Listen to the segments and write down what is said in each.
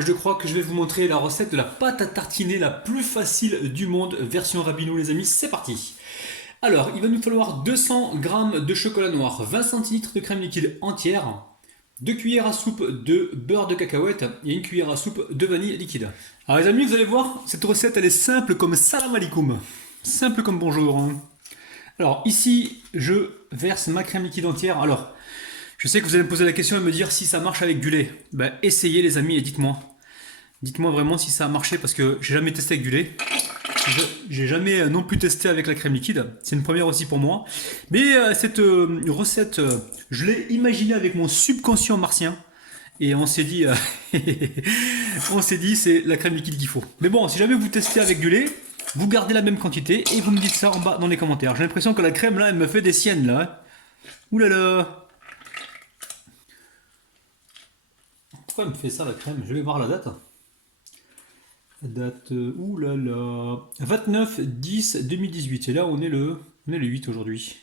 je crois que je vais vous montrer la recette de la pâte à tartiner la plus facile du monde, version Rabinou les amis, c'est parti. Alors, il va nous falloir 200 g de chocolat noir, 20 centilitres de crème liquide entière, 2 cuillères à soupe de beurre de cacahuète et 1 cuillère à soupe de vanille liquide. Alors les amis, vous allez voir, cette recette elle est simple comme salam alaikum, simple comme bonjour. Hein. Alors ici, je verse ma crème liquide entière. Alors, je sais que vous allez me poser la question et me dire si ça marche avec du lait. Ben, essayez les amis et dites-moi. Dites-moi vraiment si ça a marché parce que j'ai jamais testé avec du lait. J'ai jamais non plus testé avec la crème liquide. C'est une première aussi pour moi. Mais cette recette, je l'ai imaginée avec mon subconscient martien. Et on s'est dit, c'est la crème liquide qu'il faut. Mais bon, si jamais vous testez avec du lait, vous gardez la même quantité et vous me dites ça en bas dans les commentaires. J'ai l'impression que la crème là, elle me fait des siennes là. Hein. Ouh là là. Pourquoi elle me fait ça la crème? Je vais voir la date. La date, ouh là là, 29-10-2018. Et là on est le 8 aujourd'hui.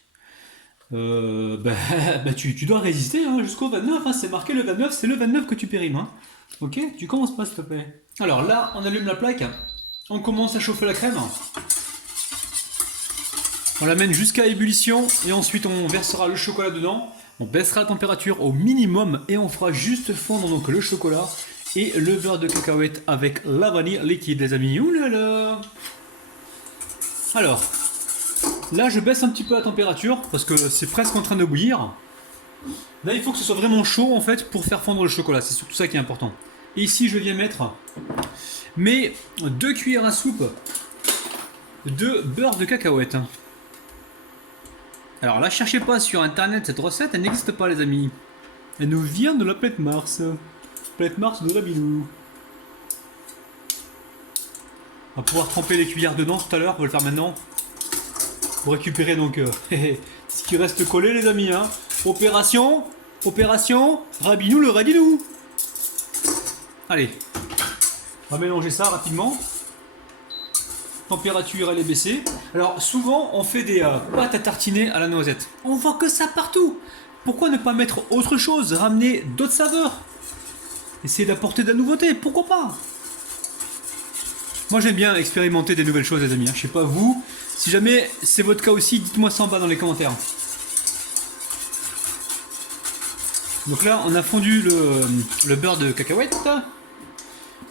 Tu dois résister hein, jusqu'au 29. Hein, c'est marqué le 29, c'est le 29 que tu périmes. Hein. Ok, tu commences pas s'il te plaît. Alors là, on allume la plaque. On commence à chauffer la crème. On l'amène jusqu'à ébullition et ensuite on versera le chocolat dedans. On baissera la température au minimum et on fera juste fondre donc le chocolat et le beurre de cacahuète avec la vanille liquide les amis. Ouh là là. Alors, là je baisse un petit peu la température parce que c'est presque en train de bouillir. Là il faut que ce soit vraiment chaud en fait pour faire fondre le chocolat, c'est surtout ça qui est important. Et ici je viens mettre mes 2 cuillères à soupe de beurre de cacahuète. Alors là, cherchez pas sur internet cette recette, elle n'existe pas les amis. Elle nous vient de la planète Mars. Planète Mars de Rabinou. On va pouvoir tremper les cuillères dedans tout à l'heure, on va le faire maintenant. Pour récupérer donc ce qui reste collé les amis. Hein. Opération, Rabinou le Radinou. Allez, on va mélanger ça rapidement. Température elle est baissée. Alors souvent on fait des pâtes à tartiner à la noisette. On voit que ça partout. Pourquoi ne pas mettre autre chose, ramener d'autres saveurs? Essayer d'apporter de la nouveauté, pourquoi pas? Moi j'aime bien expérimenter des nouvelles choses les amis. Je sais pas vous, si jamais c'est votre cas aussi, dites-moi ça en bas dans les commentaires. Donc là on a fondu le beurre de cacahuète.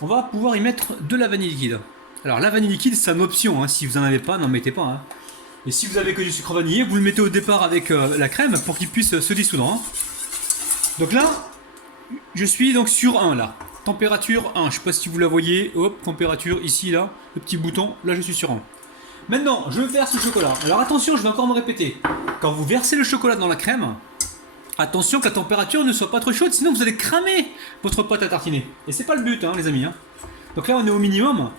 On va pouvoir y mettre de la vanille liquide. Alors la vanille liquide c'est une option, hein. Si vous n'en avez pas, n'en mettez pas. Hein. Et si vous avez que du sucre vanillé, vous le mettez au départ avec la crème pour qu'il puisse se dissoudre. Hein. Donc là, je suis donc sur 1 là. Température 1, je ne sais pas si vous la voyez. Hop, température ici là, le petit bouton, là je suis sur 1. Maintenant, je verse le chocolat. Alors attention, je vais encore me répéter. Quand vous versez le chocolat dans la crème, attention que la température ne soit pas trop chaude, sinon vous allez cramer votre pâte à tartiner. Et c'est pas le but, hein, les amis. Hein. Donc là, on est au minimum.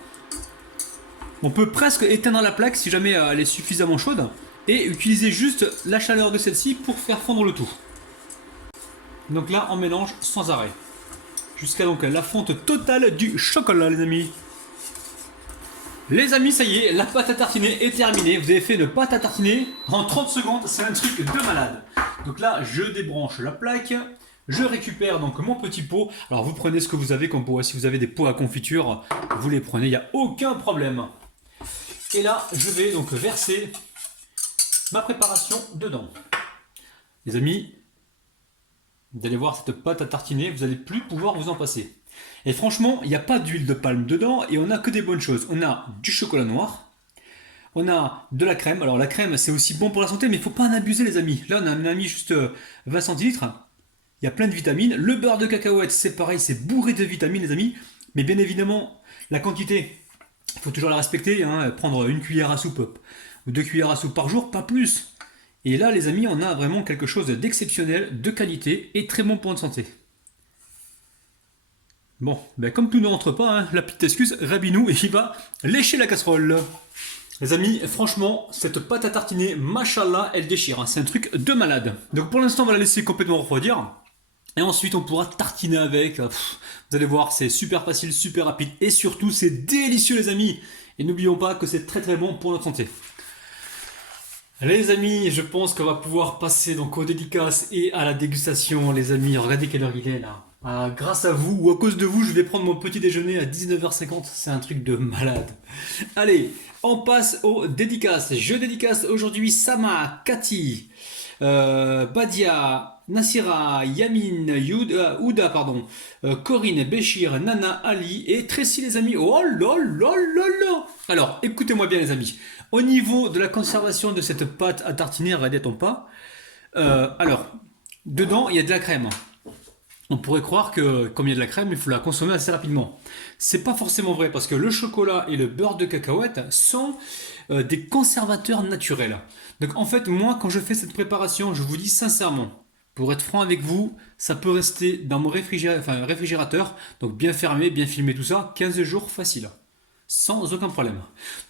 On peut presque éteindre la plaque si jamais elle est suffisamment chaude et utiliser juste la chaleur de celle-ci pour faire fondre le tout. Donc là, on mélange sans arrêt. Jusqu'à donc la fonte totale du chocolat, les amis. Les amis, ça y est, la pâte à tartiner est terminée. Vous avez fait une pâte à tartiner en 30 secondes, c'est un truc de malade. Donc là, je débranche la plaque. Je récupère donc mon petit pot. Alors vous prenez ce que vous avez comme pot. Si vous avez des pots à confiture, vous les prenez, il n'y a aucun problème. Et là, je vais donc verser ma préparation dedans. Les amis, vous allez voir cette pâte à tartiner, vous n'allez plus pouvoir vous en passer. Et franchement, il n'y a pas d'huile de palme dedans et on n'a que des bonnes choses. On a du chocolat noir, on a de la crème. Alors la crème, c'est aussi bon pour la santé, mais il ne faut pas en abuser les amis. Là, on a mis juste 20 centilitres. Il y a plein de vitamines. Le beurre de cacahuète, c'est pareil, c'est bourré de vitamines les amis. Mais bien évidemment, la quantité... Il faut toujours la respecter, hein, prendre 1 cuillère à soupe ou 2 cuillères à soupe par jour, pas plus. Et là, les amis, on a vraiment quelque chose d'exceptionnel, de qualité et très bon pour notre santé. Bon, ben comme tout ne rentre pas, hein, la petite excuse, Rabinou, et il va lécher la casserole. Les amis, franchement, cette pâte à tartiner, machallah, elle déchire. Hein, c'est un truc de malade. Donc pour l'instant, on va la laisser complètement refroidir. Et ensuite, on pourra tartiner avec. Vous allez voir, c'est super facile, super rapide. Et surtout, c'est délicieux, les amis. Et n'oublions pas que c'est très très bon pour notre santé. Les amis, je pense qu'on va pouvoir passer donc aux dédicaces et à la dégustation. Les amis, regardez quelle heure il est là. Ah, grâce à vous ou à cause de vous, je vais prendre mon petit déjeuner à 19h50. C'est un truc de malade. Allez, on passe aux dédicaces. Je dédicace aujourd'hui Sama, Cathy, Badia, Nassira, Yamin, Ouda, pardon, Corinne, Béchir, Nana, Ali et Tracy les amis. Oh là là là là. Alors, écoutez-moi bien les amis. Au niveau de la conservation de cette pâte à tartiner, regardez-t-on pas. Alors, dedans, il y a de la crème. On pourrait croire que comme il y a de la crème, il faut la consommer assez rapidement. C'est pas forcément vrai parce que le chocolat et le beurre de cacahuète sont des conservateurs naturels. Donc en fait, moi quand je fais cette préparation, je vous dis sincèrement, pour être franc avec vous, ça peut rester dans mon réfrigérateur, donc bien fermé, bien filmé tout ça, 15 jours facile sans aucun problème.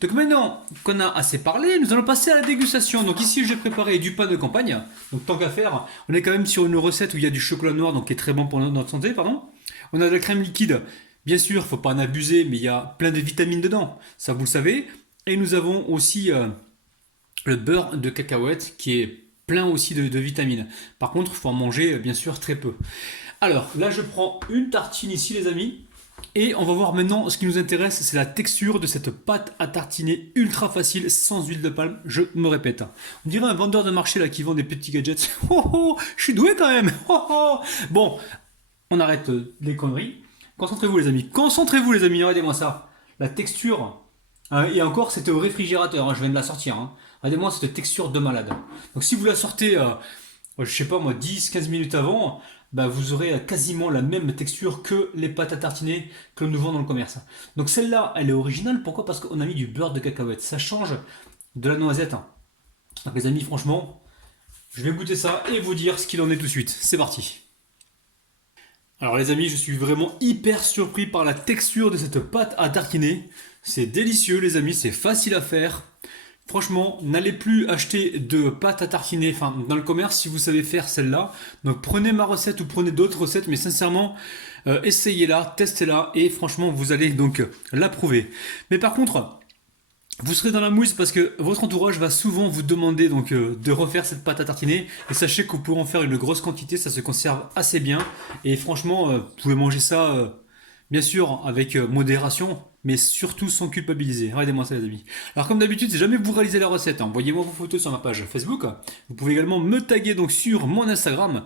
Donc maintenant qu'on a assez parlé, nous allons passer à la dégustation. Donc ici j'ai préparé du pain de campagne. Donc tant qu'à faire, on est quand même sur une recette où il y a du chocolat noir, donc qui est très bon pour notre santé, pardon. On a de la crème liquide. Bien sûr, faut pas en abuser, mais il y a plein de vitamines dedans. Ça vous le savez. Et nous avons aussi le beurre de cacahuète qui est plein aussi de vitamines. Par contre, il faut en manger bien sûr très peu. Alors là, je prends une tartine ici, les amis. Et on va voir maintenant ce qui nous intéresse, c'est la texture de cette pâte à tartiner ultra facile, sans huile de palme, je me répète. On dirait un vendeur de marché là qui vend des petits gadgets. Oh oh, je suis doué quand même. Oh oh. Bon, on arrête les conneries. Concentrez-vous les amis, regardez-moi ça. La texture, et encore c'était au réfrigérateur, hein, je viens de la sortir. Hein. Regardez-moi cette texture de malade. Donc si vous la sortez, je sais pas moi, 10-15 minutes avant, bah, vous aurez quasiment la même texture que les pâtes à tartiner que nous vendons dans le commerce. Donc celle-là, elle est originale. Pourquoi? Parce qu'on a mis du beurre de cacahuète. Ça change de la noisette. Donc les amis, franchement, je vais goûter ça et vous dire ce qu'il en est tout de suite. C'est parti. Alors les amis, je suis vraiment hyper surpris par la texture de cette pâte à tartiner. C'est délicieux les amis, c'est facile à faire. Franchement, n'allez plus acheter de pâte à tartiner dans le commerce si vous savez faire celle-là. Donc prenez ma recette ou prenez d'autres recettes, mais sincèrement, essayez-la, testez-la et franchement, vous allez donc l'approuver. Mais par contre, vous serez dans la mouise parce que votre entourage va souvent vous demander donc de refaire cette pâte à tartiner. Et sachez que vous pourrez en faire une grosse quantité, ça se conserve assez bien. Et franchement, vous pouvez manger ça bien sûr avec modération, mais surtout sans culpabiliser. Regardez-moi ça les amis. Alors comme d'habitude, si jamais vous réalisez la recette, envoyez-moi vos photos sur ma page Facebook. Vous pouvez également me taguer donc sur mon Instagram.